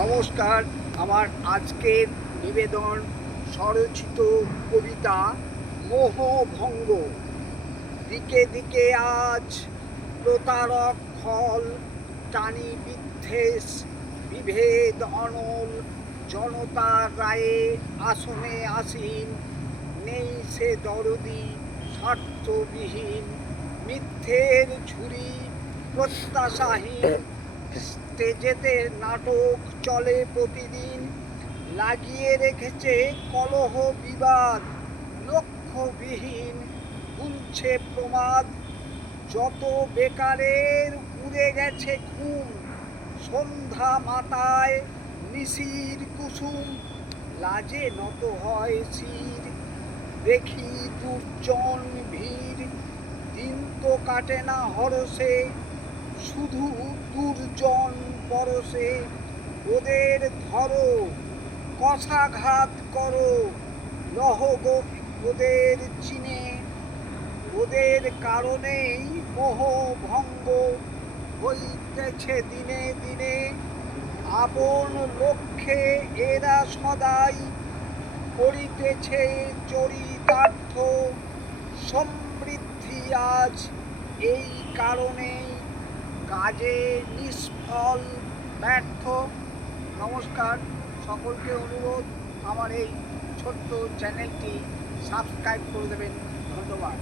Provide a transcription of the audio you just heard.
নমস্কার। আমার আজকের নিবেদন স্বরচিত কবিতা মোহভঙ্গ। দিকে দিকে আজ প্রতারক খল, টানি বিদ্বেষ বিভেদ অনল, জনতার রায়ে আসনে আসীন, নেই সে দরদি স্বার্থবিহীন, মিথ্যের ঝুরি প্রত্যাশাহীন, স্টেজেতে নাটক চলে প্রতিদিন, লাগিয়ে রেখেছে কলহ বিবাদ, লক্ষ্যবিহীন গুনছে প্রমাদ, যত বেকারের উড়ে গেছে ঘুম, সন্ধ্যা মাতায় নিশির কুসুম, লাজে নত হয় শির, দেখি দুর্জন ভিড়, দিন তো কাটে না হরসে, শুধু দুর্জন পরশে, ওদের ধরো কষাঘাত করো, লহগো ওদের চিনে, ওদের কারণেই মোহভঙ্গ হইতেছে দিনে দিনে, আপন লক্ষ্যে এরা সদাই করিতেছে চরিতার্থ, সমৃদ্ধি আজ এই কারণেই কাজে নিষ্ফল ব্যর্থ। নমস্কার, সকলকে অনুরোধ আমার এই ছোট্ট চ্যানেলটি সাবস্ক্রাইব করে দেবেন। ধন্যবাদ।